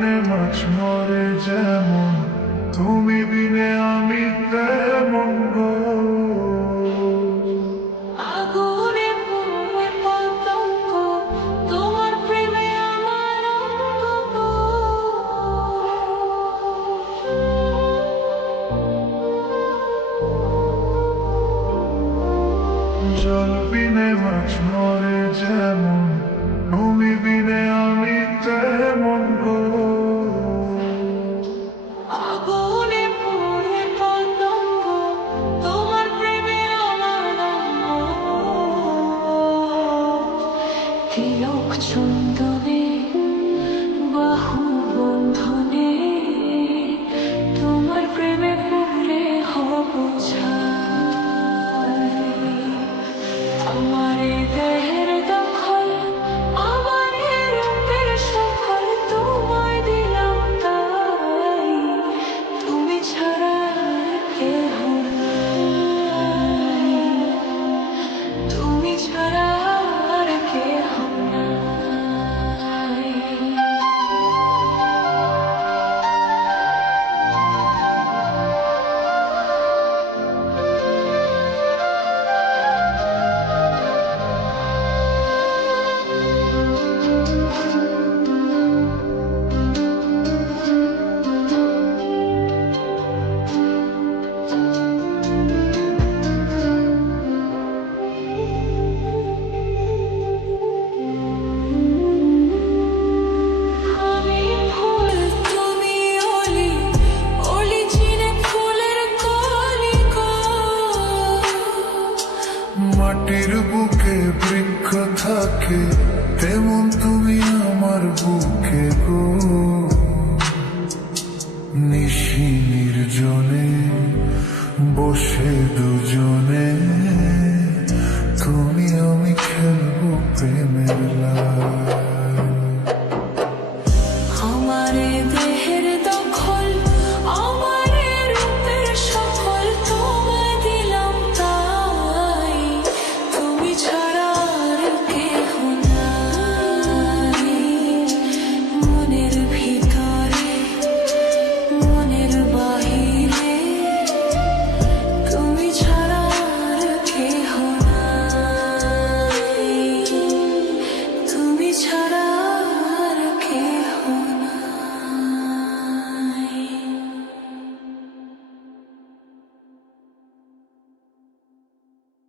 বিনে মাছ মরে যেমন, তুমি বিনে আমি তেমন গো। আগুনে পুড়ে পতঙ্গ, তোমার প্রেমে আমার অঙ্গ। জল বিনে মাছ মরে যেমন, তুমি বিনে আমি তেমন গো। আগুনে পুড়ে পতঙ্গ, তোমার প্রেমে আমার অঙ্গ। তিলক চন্দনে বাহু বন্ধনে, তোমার প্রেমে পড়ে হব ছাই। আমার এই দেহের দখল, আমার এই রূপের সকল তোমায় দিলাম তাই। তুমি ছাড়া আর কেহ নাই, তুমি ছাড়া আর কেহ নাই। আমি ফুল তুমি অলি, অলি চিনে ফুলের কলিকা। মাটির বুকে বৃক্ষ থাকে, তেমন তুমি আমার বুকে।